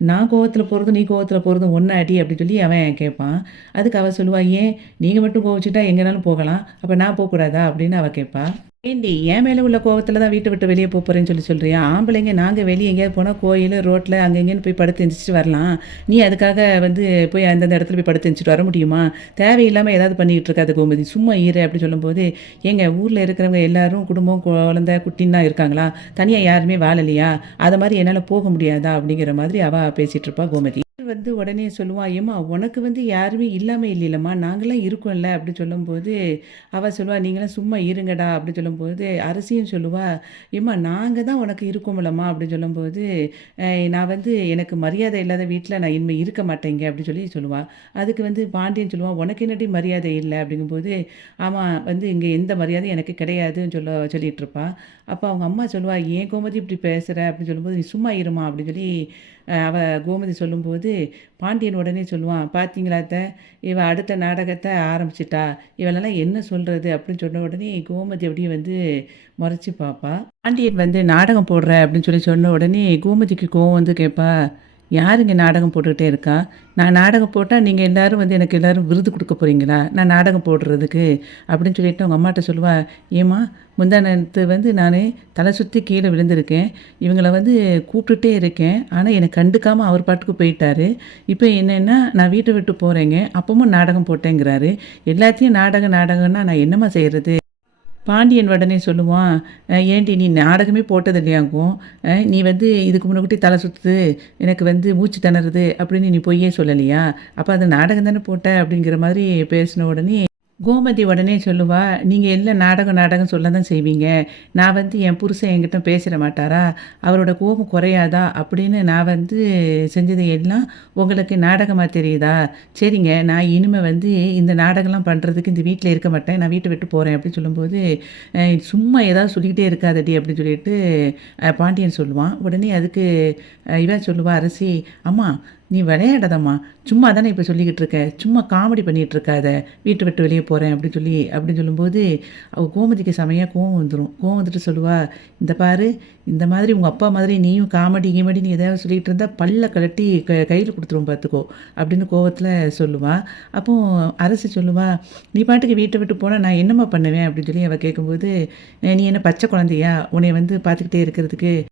நான் கோவத்துல போறதும், நீ கோவத்துல போறதும் ஒண்ணா அடி அப்படின்னு சொல்லி அவன் கேட்பான். அதுக்கு அவ சொல்லுவா, "ஏன் நீங்க மட்டும் கோவிச்சுட்டா எங்கனாலும் போகலாம். அப்ப நான் போக்கூடாதா?" அப்படின்னு அவ கேட்பா. "ஏன்டி என் மேல உள்ள கோவத்துல தான் வீட்ட விட்டு வெளிய போறேன்னு சொல்லி சொல்றியா? ஆம்பளைங்க நாங்க வெளிய எங்கேயாவது போனா கோயிலு, ரோட்ல அங்க இங்கேன்னு போய் படுத்து எந்திரிச்சுட்டு வரலாம். நீ அதுக்காக போய் அந்தந்த இடத்துல போய் படுத்து எந்திரிச்சுட்டு வர முடியுமா? தேவையில்லாம ஏதாவது பண்ணிக்கிட்டு இருக்காத கோமதி. சும்மா இரு" அப்படி சொல்லும்போது, "ஏங்க ஊர்ல இருக்கிறவங்க எல்லாரும் குடும்பம், குழந்தை, குட்டின்னு தான் இருக்காங்களா? தனியா யாருமே வாழலையா? அத மாரி என்னால போக முடியாதா?" அப்படிங்கிற மாதிரி அவ பேசிட்டு இருப்பா கோமதி. உடனே சொல்லுவான், "ஏம்மா உனக்கு யாருமே இல்லாம இல்லைலம்மா, நாங்கலாம் இருக்கோம்ல" அப்படி சொல்லும்போது, அவ சொல்லுவா, "நீங்கலாம் சும்மா இருங்கடா" அப்படி சொல்லும்போது, அரசியும் சொல்லுவா, "ஏம்மா நாங்க தான் உனக்கு இருக்கோம்லம்மா" அப்படின்னு சொல்லும்போது, நான் எனக்கு மரியாதை இல்லாத வீட்ல நான் இனிமே இருக்க மாட்டேங்க" அப்படி சொல்லி சொல்லுவா. அதுக்கு பாண்டியன் சொல்லுவான், "உனக்கு என்னடி மரியாதை இல்ல?" அப்படிங்கும்போது, "ஆமா இங்க எந்த மரியாதையும் எனக்கு கிடையாதுன்னு" சொல்லிட்டு இருப்பா. அப்ப அவங்க அம்மா சொல்லுவா, "ஏன் கோமதி இப்படி பேசுற?" அப்படின்னு சொல்லும்போது, "நீ சும்மா இரும்மா" அப்படின்னு சொல்லி அவ கோமதி சொல்லும்போது, பாண்டியன் உடனே சொல்லுவான், "பார்த்தீங்களா அத்தை, இவ அடுத்த நாடகத்த ஆரம்பிச்சுட்டா. இவளெல்லாம் என்ன சொல்றது?" அப்படின்னு சொன்ன உடனே கோமதி அப்படியே மொறச்சு பார்ப்பா. பாண்டியன் "நாடகம் போடுற" அப்படின்னு சொன்ன உடனே கோமதிக்கு கோவம் கேட்பா, "யார் இங்க நாடகம் போட்டுக்கிட்டே இருக்கா? நான் நாடகம் போட்டா நீங்க எல்லாரும் எனக்கு எல்லாரும் விருது குடுக்க போறீங்களா? நான் நாடகம் போடுறதுக்கு?" அப்படின்னு சொல்லிட்டு அவங்க அம்மாட்ட சொல்லுவா, "ஏம்மா முந்தா நேத்து நானு தலை சுத்தி கீழ விழுந்திருக்கேன். இவங்கள கூப்பிட்டுட்டே இருக்கேன். ஆனா என்ன கண்டுக்காம அவர் பாட்டுக்கு போயிட்டாரு. இப்ப என்னன்னா நான் வீட்ட விட்டு போறேங்க. அப்பவும் நாடகம் போட்டேங்கிறாரு. எல்லாத்தையும் நாடகம் நாடகம்னா நான் என்னம்மா செய்றது?" பாண்டியன் உடனே சொல்லுவான், "ஏன்டி நீ நாடகமே போட்டது இல்லையாக்கும்? நீ இதுக்கு முன்னக்கூட்டி தலை சுத்துது, எனக்கு மூச்சு திணறுது அப்படின்னு நீ பொய்யே சொல்லலையா? அப்ப அது நாடகம் தானே போட்ட?" அப்படிங்கிற மாதிரி பேசின உடனே கோமதி உடனே சொல்லுவா, "நீங்க எல்லாம் நாடகம் நாடகம் சொல்ல தான் செய்வீங்க. நான் என் புருஷன் என்கிட்ட பேசிற மாட்டாரா? அவரோட கோபம் குறையாதா? அப்படின்னு நான் செஞ்சது எல்லாம் உங்களுக்கு நாடகமா தெரியுதா? சரிங்க, நான் இனிமே இந்த நாடகம்லாம் பண்றதுக்கு இந்த வீட்ல இருக்க மாட்டேன். நான் வீட்ட விட்டு போறேன்" அப்படின்னு சொல்லும்போது, சும்மா ஏதாவது சொல்லிக்கிட்டே இருக்காதடி" அப்படின்னு சொல்லிட்டு பாண்டியன் சொல்லுவான். உடனே அதுக்கு இவ சொல்லுவா அரசி, "அம்மா நீ விளையாடாதம்மா. சும்மா தானே இப்ப சொல்லிக்கிட்டு இருக்க. சும்மா காமெடி பண்ணிட்டு இருக்காத. வீட்ட விட்டு வெளிய போறேன்" அப்படின்னு சொல்லும்போது, அவ கோமதிக்கு செமையா கோவம் வந்துரும். கோவம் வந்துட்டு சொல்லுவா, "இந்த பாரு, இந்த மாதிரி உங்க அப்பா மாதிரி நீயும் காமெடி கீமெடின்னு எதையாவது சொல்லிட்டு இருந்தா பல்ல கழட்டி கையில குடுத்துருவேன் பார்த்துக்கோ" அப்படின்னு கோவத்துல சொல்லுவா. அப்போ அரசி சொல்லுவா, "நீ பாட்டுக்கு வீட்ட விட்டு போனா நான் என்னம்மா பண்ணுவேன்?" அப்படின்னு சொல்லி அவ கேட்கும்போது, "நீ என்ன பச்சை குழந்தையா? உன்னைய பார்த்துக்கிட்டே இருக்கிறதுக்கு?"